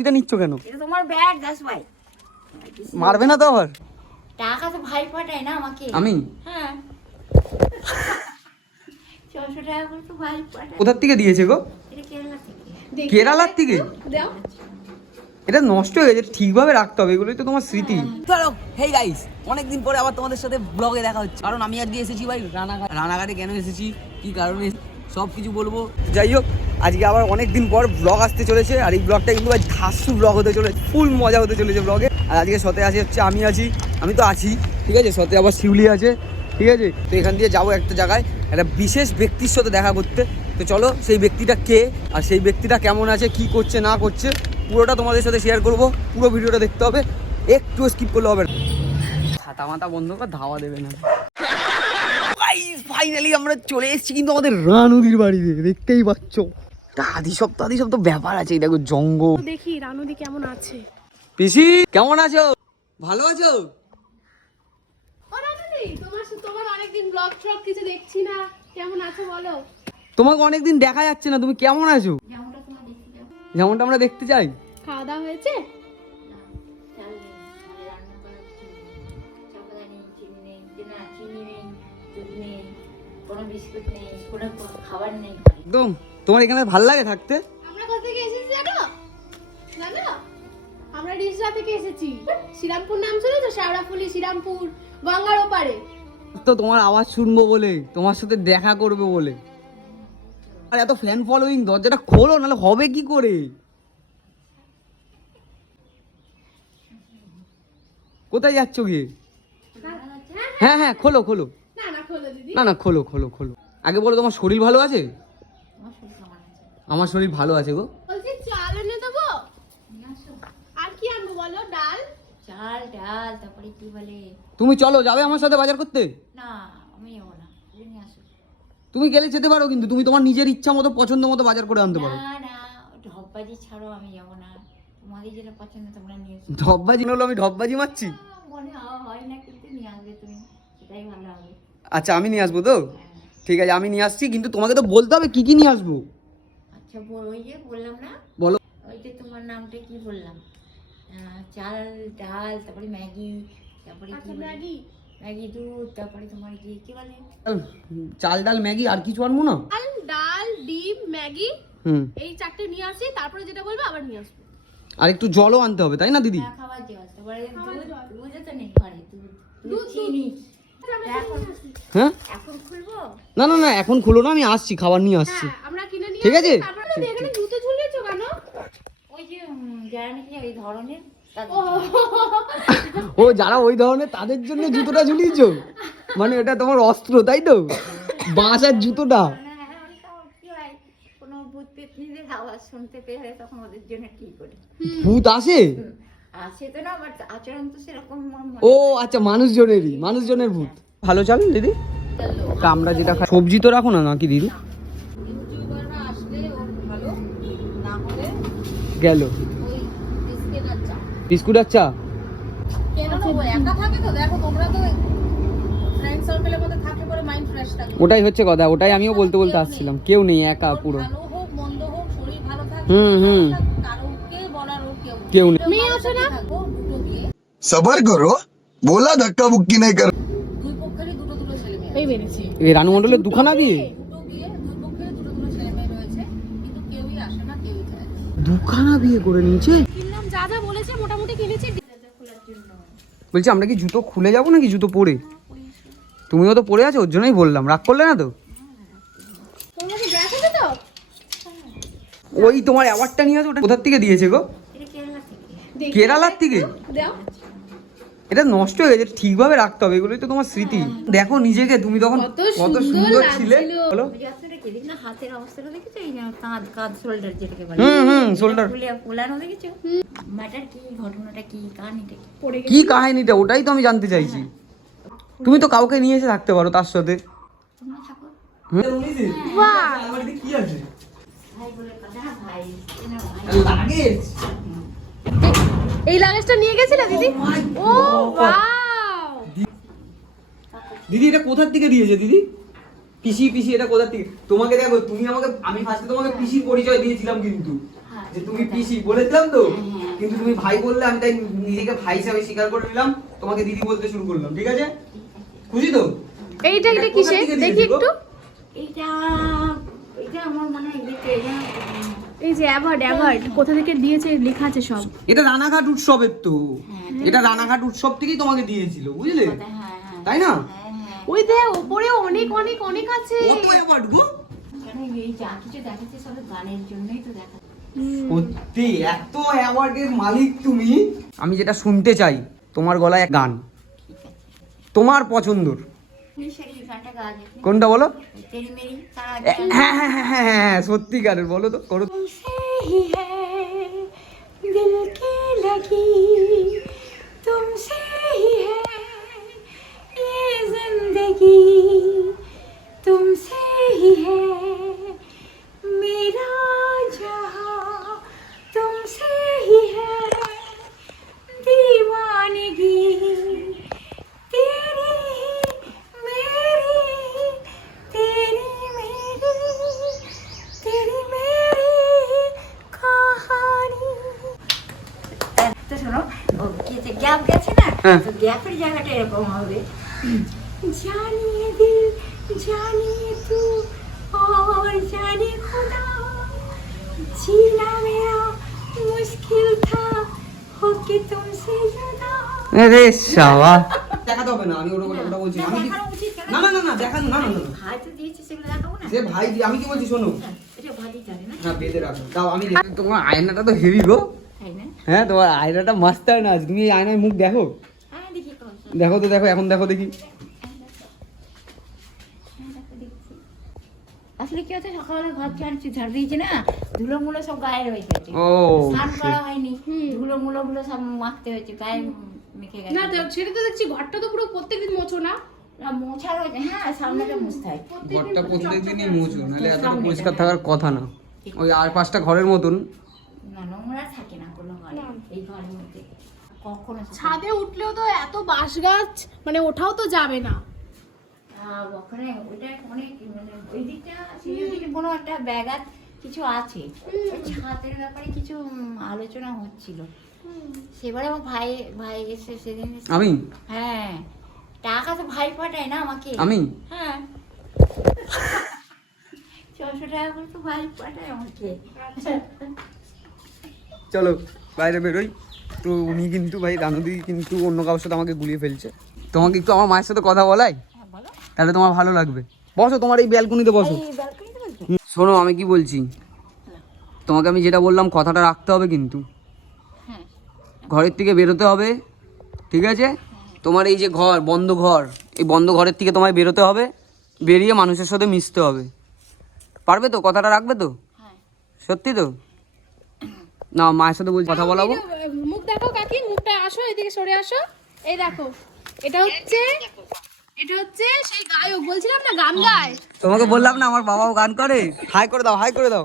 লাঠিটা নিচ্ছ কেন? এটা তোমার ব্যাগ দাস ভাই মারবে না তো আবার? টাকা তো ভাই পাঠায় না আমাকে। আমি? হ্যাঁ। ছশো টাকা করে তো ভাই পাঠায়। কোথার থেকে দিয়েছে গো? এটা কেরালা থেকে। কেরালার থেকে? দাও। এটা নষ্ট হয়ে গেছে ঠিকভাবে রাখতে হবে এগুলোই তো তোমার স্মৃতি। চলো হেই গাইস অনেকদিন পরে আবার তোমাদের সাথে ব্লগে দেখা হচ্ছে। কারণ আমি আজকে এসেছি ভাই রানাঘাট রানাঘাটে কেন এসেছি? কি কারণে? সব কিছু বলব। যাই হোক আজকে আবার অনেক দিন পর ব্লগ আসতে চলেছে, আর এই ব্লগটা কিন্তু ভাই ধাসু ব্লগ হতে চলেছে ফুল মজা হতে চলেছে ব্লগে আর আজকে সতে আসি হচ্ছে আমি আছি, আমি তো আছি, ঠিক আছে? সতে আবার শিউলি আছে, ঠিক আছে? তো এখান দিয়ে যাব একটা জায়গায়, একটা বিশেষ ব্যক্তির সাথে দেখা করতে। তো চলো, সেই ব্যক্তিটা কে, আর সেই ব্যক্তিটা কেমন আছে, কি করছে, না করছে, পুরোটা তোমাদের সাথে শেয়ার করব, পুরো ভিডিওটা দেখতে হবে একটু স্কিপ করলে হবে না। ছাতা মাথা বন্ধ কর, ধাওয়া দেবে না। ফাইনালি আমরা চলে এসেছি কিন্তু আমাদের রানুদির বাড়িতে, দেখতেই পাচ্ছ। আদি সপ্তাহ আদি সপ্তাহ ব্যাপার আছে এই দেখো জঙ্গল। দেখি রানুদি কেমন আছে? পিসি কেমন আছো? ভালো আছো? ও রানুদি তোমার তোমার অনেকদিন ব্লগ ট্রগ কিছু দেখছি না। কেমন আছো বলো? তোমাকে অনেকদিন দেখা যাচ্ছে না তুমি কেমন আছো? যেমনটা আমরা দেখতে চাই। খাওয়া দাওয়া হয়েছে? মানে না একদম। তোমার এখানে ভালো লাগে থাকতে? আমরা কোথা থেকে এসেছি জানো? জানো? আমরা রিসরা থেকে এসেছি। শ্রীরামপুর নাম শুনেছো? শ্রীরামপুর গঙ্গার ওপারে। তো তোমার আওয়াজ শুনব বলে তোমার সাথে দেখা করবে বলে। আর এত ফ্যান ফলোয়িং দরজাটা খোলো নাহলে হবে কি করে? কোথায় যাচ্ছ গিয়ে? হ্যাঁ হ্যাঁ খোলো খোলো। না না খোলো দিদি। না না খোলো খোলো খোলো। আগে বলো তোমার শরীর ভালো আছে আমার শরীর কেমন আছে আমার শরীর ভালো আছে গো। বলছি চাল এনে দেবো? আর কি আনব বলো ডাল? চাল ডাল তারপরে কি বলে? তুমি চলো যাবে আমার সাথে বাজার করতে? না আমি যাব না তুমি আসো। তুমি গেলে যেতে পারো কিন্তু তুমি তোমার নিজের ইচ্ছা মতো পছন্দ মতো বাজার করে আনতে পারো। না না ঢপবাজি ছাড়ো আমি যাব না। তোমাদের যেটা পছন্দ তোমরা নিয়ে এসো। ঢপবাজি হলো আমি ঢপবাজি মারছি? মনে হয়- হয় না কিন্তু নিয়ে আসবে তুমি সেটাই ভালো হবে। আচ্ছা আমি নিয়ে আসব তো? ঠিক আছে আমি নিয়ে আসছি কিন্তু তোমাকে তো বলতে হবে কি কি নিয়ে আসব। আচ্ছা ওই যে বললাম না? বলো। ওই যে তোমার নামটা কি বললাম? চাল ডাল তারপরে ম্যাগি তারপরে কি আচ্ছা ম্যাগি। ম্যাগি দুধ তারপরে তোমার কি কি বলে? চাল ডাল ম্যাগি আর কিছু আনব না? ডাল ডাল ডিম ম্যাগি হুম। এই চারটে নিয়ে আসি তারপরে যেটা বলব আবার নিয়ে আসব। আর একটু জলও আনতে হবে তাই না দিদি? হ্যাঁ, খাবার জল। তারপরে দুধ তো নেই ঘরে দুধ দুধ দুধ, চিনি। আচ্ছা। হ্যাঁ? এখন খুলবো? না না না এখন খুলো না আমি আসছি খাবার নিয়ে আসছি। হ্যাঁ আমরা কিনে নিয়ে ঠিক আছে? তারপরে এখানে জুতো ঝুলিয়েছো কেন? ওই যে যারা নাকি ওই ধরনের ও যারা ওই ধরনের তাদের জন্য জুতোটা ঝুলিয়েছো? মানে এটা তোমার অস্ত্র তাই তো? বাঁশ আর জুতোটা। হ্যাঁ, ওটা কি হয়, কোনো ভূত পেতনিদের আওয়াজ শুনতে পেলে তখন ওদের জন্য কি করে? ভূত আসে? ও আচ্ছা মানুষজনেরই মানুষজনের ভূত। ভালো চাল দিদি। তা আমরা যেটা সবজি তো রাখো না নাকি দিদি ইউটিউবাররা আসলে ওর ভালো না হলে গেল ওই বিস্কিট আর চা বিস্কুট আর চা কেন নেব একা থাকে তো দেখো তোমরা তো ফ্রেন্ড সার্কেলের মধ্যে থাকলে গেল। বিস্কুট আর চা। ওটাই হচ্ছে কথা ওটাই আমিও বলতে বলতে আসছিলাম। কেউ নেই একা পুরো। হুম হুম। কেউ নেই। সবার করো। বলা ধাক্কা বুক্কি নাই করো। এই রানু মন্ডলের দুখানা বিয়ে দুখানা বিয়ে করে নিয়েছে? কিনলাম যা যা বলেছে মোটামুটি কিনেছি। বলছি আমরা কি জুতো খুলে যাব নাকি জুতো পরে? তুমিও তো পরে আছো ওর জন্যই বললাম। রাগ করলে না তো? আছে ওই তোমার অ্যাওয়ার্ডটা নিয়ে আসো ওটা কোথার থেকে দিয়েছে গো। কেরালার থেকে। এটা নষ্ট হয়ে গেছে ঠিকভাবে রাখতে হবে এগুলোই তো তোমার স্মৃতি। দেখো নিজেকে তুমি তখন কত সুন্দর ছিলে। বলো। কি হাতের অবস্থাটা দেখেছ? এই যে কাঁধ কাঁধ শোল্ডার যেটাকে বলে। হুম হুম শোল্ডার ফুলানো দেখেছ? ম্যাটার কি ঘটনাটা কি কাহিনীটা কি? পড়ে কি কাহিনীটা? ওটাই তো আমি জানতে চাইছি। তুমি তো কাউকে নিয়ে এসে থাকতে পারো তার সাথে। কি আছে? ভাই বলে কথা ভাই এ না ভাই এই লাগেজটা নিয়ে গেছিলে দিদি? ও ওয়াও দিদি এটা কোথার থেকে দিয়েছে দিদি? পিসি পিসি এটা কোথার থেকে? তোমাকে দেখো তুমি আমাকে আমি ফার্স্টে তোমাকে পিসির পরিচয় দিয়েছিলাম কিন্তু। হ্যাঁ যে তুমি পিসি বলে দিলাম তো? হ্যাঁ। কিন্তু তুমি ভাই বললে আমি তাই নিজেকে ভাই হিসাবে স্বীকার করে নিলাম। তোমাকে দিদি বলতে শুরু করলাম ঠিক আছে? খুশি তো? এইটা এটা কিসে দেখি একটু। এটা এটা আমার মনে হয় এই যে অ্যাওয়ার্ড অ্যাওয়ার্ড কোথা থেকে দিয়েছে লেখা আছে সব। এটা রানাঘাট উৎসবের তো হ্যাঁ, এটা রানাঘাট উৎসব থেকেই তোমাকে দিয়েছিল বুঝলে? হ্যাঁ হ্যাঁ। তাই না? ওই দে ওপরে অনেক অনেক অনেক আছে। কত অ্যাওয়ার্ড গো? এই যা কিছু দেখাচ্ছে সব গানের জন্যই তো দেখাচ্ছে। সত্যি এত অ্যাওয়ার্ডের মালিক তুমি। আমি যেটা শুনতে চাই তোমার গলায় গান। তোমার পছন্দর। নিশ্চয়ই এই গানটা গাওয়া যেত কোনটা বলো তেরি মেরি তারা এ, হ্যাঁ হ্যাঁ হ্যাঁ হ্যাঁ হ্যাঁ সত্যিকারের বলো তো করো তো। तुमसे গ্যাপের জায়গাটা এরকম হবে জানিয়ে দিল জানিয়ে তু और जाने खुदा जीना मेरा मुश्किल था होके तुमसे जुदा রে শাবা দেখাতে হবে না আমি ওটা ওটা বলছি না, আমি কি- দেখানো উচিত কেন? না না না না দেখানো না না না না। ভাই তো দিয়েছে সেগুলো দেখাবো না সে ভাই দি- আমি কি বলছি শোনো হ্যাঁ, এটা ভালোই জানে না হ্যাঁ বেঁধে রাখো দাও আমি দেখি। তোমার আয়নাটা তো হেভি গো তাই না হ্যাঁ তোমার আয়নাটা মাস্ত না তুমি এই আয়নায় মুখ দেখো হ্যাঁ দেখি তো দেখো এখন দেখো দেখি। আসলে কি হচ্ছে সকালবেলা ঘর ঝাড়ছি ঝাড় দিয়েছি না ধুলো মুলো সব গায়ে রয়ে গেছে। ও স্নান করা হয়নি ধুলো মুলো গুলো সব মাখতে হয়েছে গায়ে মেখে গেছে। না তো সেটা তো দেখছি ঘরটা তো পুরো প্রত্যেকদিন মোছো না? না মোছা রয়েছে হ্যাঁ সামনেটা মুছতে হয়। ঘরটা প্রত্যেকদিনই মুছো নাহলে এতটা পরিষ্কার থাকার কথা না। ওই আর পাঁচটা ঘরের মতন। না নোংরা থাকে না কোনো ঘরে এই ঘরের মধ্যে। কখনো। ছাদে উঠলেও তো এত বাঁশ গাছ মানে ওঠাও তো যাবে না। ওখানে ওইটা অনেক মানে ওই দিকটা দিকে কোনো একটা ব্যাঘাত কিছু আছে। ছাদের ব্যাপারে কিছু আলোচনা হচ্ছিল। সেবারে আমার ভাই ভাই এসে সেদিন আমি? হ্যাঁ। টাকা তো ভাই পাঠায় না আমাকে। আমি? হ্যাঁ। ছশো টাকা করে তো ভাই পাঠায় আমাকে। চলো বাইরে বেরোই। তো উনি কিন্তু ভাই রানুদি কিন্তু অন্য কারোর সাথে আমাকে গুলিয়ে ফেলছে। তোমাকে একটু আমার মায়ের সাথে কথা বলাই? হ্যাঁ তাহলে তোমার ভালো লাগবে। বসো তোমার এই ব্যালকনিতে বসো। শোনো আমি কি বলছি? তোমাকে আমি যেটা বললাম কথাটা রাখতে হবে কিন্তু। হ্যাঁ। ঘরের থেকে বেরোতে হবে ঠিক আছে? তোমার এই যে ঘর বন্ধ ঘর এই বন্ধ ঘরের থেকে তোমায় বেরোতে হবে বেরিয়ে মানুষের সাথে মিশতে হবে। পারবে তো? কথাটা রাখবে তো? হ্যাঁ। সত্যি তো? না মায়ের সাথে বলছি কথা বলাবো? মুখ দেখো কাকি মুখটা আসো এদিকে সরে আসো। এই দেখো এটা হচ্ছে এটা হচ্ছে সেই গায়ক বলছিলাম না গান গায়। তোমাকে বললাম না আমার বাবাও গান করে। হাই করে দাও হাই করে দাও।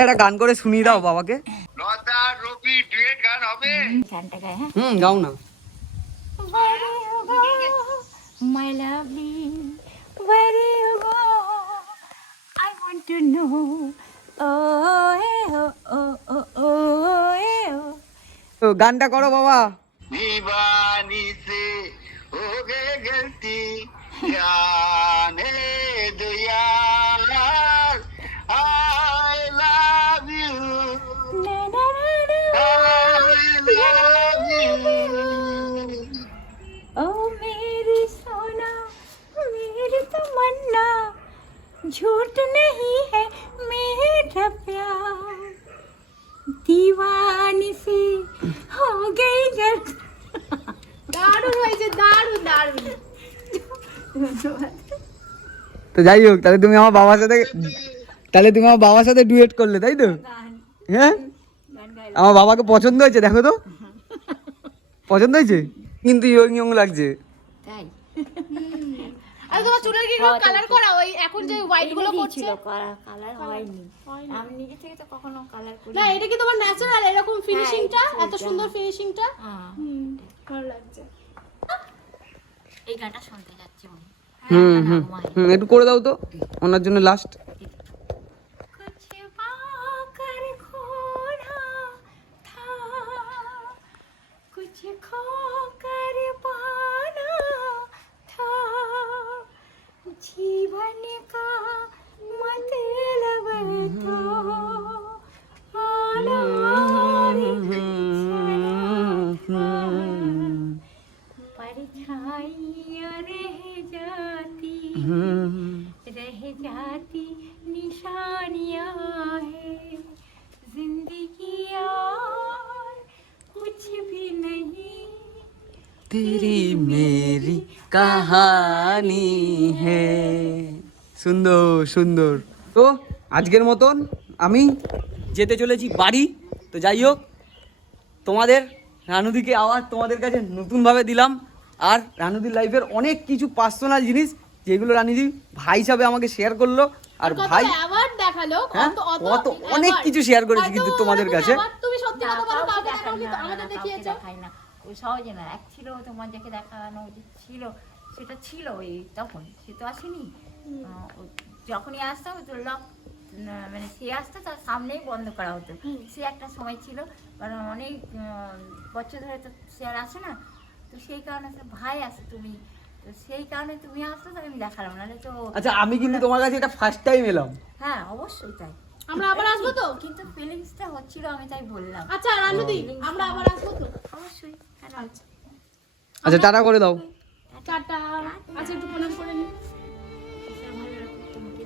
একটা গান করে শুনিয়ে দাও বাবাকে। গানটা গায় হ্যাঁ? হুম গাও না। My lovely, where to know. Oh, eh, oh, oh, oh, oh, eh, oh. তো গানটা করো বাবা दीवानी से हो गए गलती जाने झूठ नहीं है मेरा प्यार दीवानी से हो गई जब দারুণ হয়েছে দারুণ দারুণ তো যাই হোক তাহলে তুমি আমার বাবার সাথে তাহলে তুমি আমার বাবার সাথে ডুয়েট করলে তাই তো হ্যাঁ আমার বাবাকে পছন্দ হয়েছে দেখো তো পছন্দ হয়েছে কিন্তু ইয়ং ইয়ং লাগছে তাই আর তোমার চুলের কি কালার করা? ওই এখন যে হোয়াইটগুলো করছে। কালার হয়নি। আমি নিজে থেকে তো কখনো কালার করি না এটা কি তোমার ন্যাচারাল এরকম ফিনিশিংটা এত সুন্দর ফিনিশিংটা হ্যাঁ, হুম ভালো লাগছে। এই গানটা শুনতে যাচ্ছি হুম হুম হুম একটু করে দাও তো। ওনার জন্য লাস্ট কাহানি হে। সুন্দর সুন্দর। তো আজকের মতন আমি যেতে চলেছি বাড়ি। তো যাই হোক তোমাদের রানুদিকে আবার তোমাদের কাছে নতুনভাবে দিলাম। আর রানুদির লাইফের অনেক কিছু পার্সোনাল জিনিস যেগুলো রানুদি ভাই হিসাবে আমাকে শেয়ার করল। আর ভাই দেখাল হ্যাঁ, কত অত অনেক কিছু share করেছি কিন্তু তোমাদের কাছে। তুমি সত্যি কথা বলো কাউকে তো? আমাদের দেখিয়েছো? ওই সহজে না এক ছিল তোমার যাকে দেখানো উচিত ছিল সেটা ছিল ওই তখন সে তো আসেনি। যখনই আসতাম তো লক মানে সে আসতো তার সামনেই বন্ধ করা হতো। সে একটা সময় ছিল কারণ অনেক বছর ধরে তো সে আর আসে না। তো সেই কারণে তো ভাই আসে তুমি। তো সেই কারণে তুমি আসতো তো আমি দেখালাম নাহলে তো আচ্ছা আমি কিন্তু তোমার কাছে এটা ফার্স্ট টাইম এলাম। হ্যাঁ অবশ্যই তাই। আমরা আবার আসব তো? কিন্তু ফিলিংসটা হচ্ছিল আমি তাই বললাম। আচ্ছা রানুদি আমরা আবার আসব তো? অবশ্যই আচ্ছা। আচ্ছা টাটা করে দাও। টাটা। আচ্ছা একটু প্রণাম করে নি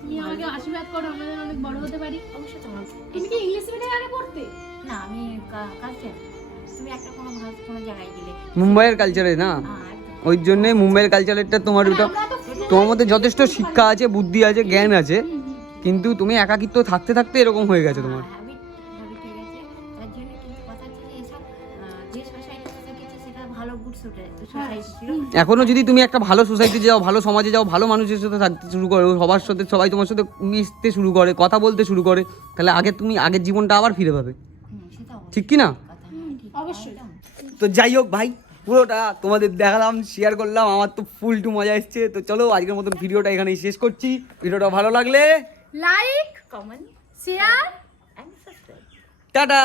তুমি আমাকে আশীর্বাদ করো আমরা যেন অনেক বড় হতে পারি। অবশ্যই তোমার তুমি কি ইংলিশ মিডিয়ামে আগে পড়তে? না আমি কালচার তুমি একটা কোনো ভাষ কোনো জায়গায় গেলে। মুম্বাইয়ের কালচারে না? হ্যাঁ, ওই জন্যে মুম্বাইয়ের কালচারেরটা তোমার ওটা তোমার মধ্যে যথেষ্ট শিক্ষা আছে বুদ্ধি আছে জ্ঞান আছে। কিন্তু তুমি একাকিত্ব থাকতে থাকতে এরকম হয়ে গেছে তোমার। হ্যাঁ, হয়ে এখনও যদি তুমি একটা ভালো সোসাইটি যাও ভালো সমাজে যাও ভালো মানুষের সাথে থাকতে শুরু করো সবার সাথে সবাই তোমার সাথে মিশতে শুরু করে কথা বলতে শুরু করে তাহলে আগে তুমি আগের জীবনটা আবার ফিরে পাবে। ঠিক কি না। তো যাই হোক ভাই পুরোটা তোমাদের দেখালাম শেয়ার করলাম আমার তো ফুল টু মজা এসছে। তো চলো আজকের মতন ভিডিওটা এখানেই শেষ করছি। ভিডিওটা ভালো লাগলে লাইক Comment শেয়ার. টাটা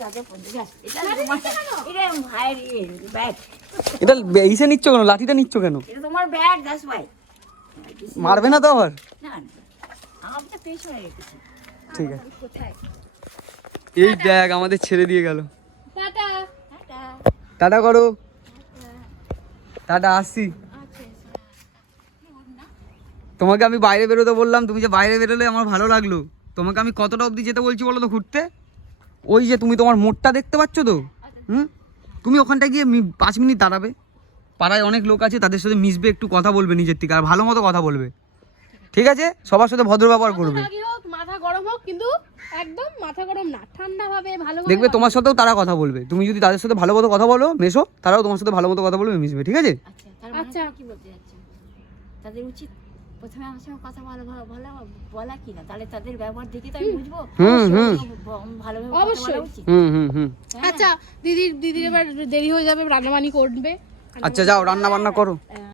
তাদের এটা ব্যাগ। ইসে নিচ্ছ কেন? লাঠিটা নিচ্ছ কেন? তোমার ব্যাগ, that's why. মারবে না তো আবার। ঠিক আছে। এই দেখ আমাদের ছেড়ে দিয়ে গেল। Tata tata. টাটা করো। টাটা আসছি তোমাকে আমি বাইরে বেরোতে বললাম তুমি যে বাইরে বেরোলে আমার ভালো লাগল। তোমাকে আমি কতটা অবধি যেতে বলছি বলো তো ঘুরতে? ওই যে তুমি তোমার মোড়টা দেখতে পাচ্ছ তো? হুম? তুমি ওখানটা গিয়ে মি- পাঁচ মিনিট দাঁড়াবে। পাড়ায় অনেক লোক আছে তাদের সাথে মিশবে একটু কথা বলবে নিজের থেকে আর ভালো মতো কথা বলবে। ঠিক আছে? সবার সাথে ভদ্র ব্যবহার করবে। মাথা গরম হোক কিন্তু একদম মাথা গরম না ঠান্ডা ভাবে ভালো দেখবে তোমার সাথেও তারা কথা বলবে। তুমি যদি তাদের সাথে ভালো মতো কথা বলো মেশো তারাও তোমার সাথে ভালো মতো কথা বলবে মিশবে ঠিক আছে? আচ্ছা মানে আচ্ছা। কি বলতে যাচ্ছেন? তাদের উচিত প্রথমে আমার সঙ্গে কথা ভালো ভালো বলা বলা কি না? তাহলে তাদের ব্যবহার দেখে তো আমি বুঝব। ভালোভাবে অবশ্যই। হ্যাঁ। আচ্ছা দিদির দিদির এবার দেরি হয়ে যাবে রান্নাবানি করবে। আচ্ছা যাও রান্না বান্না করো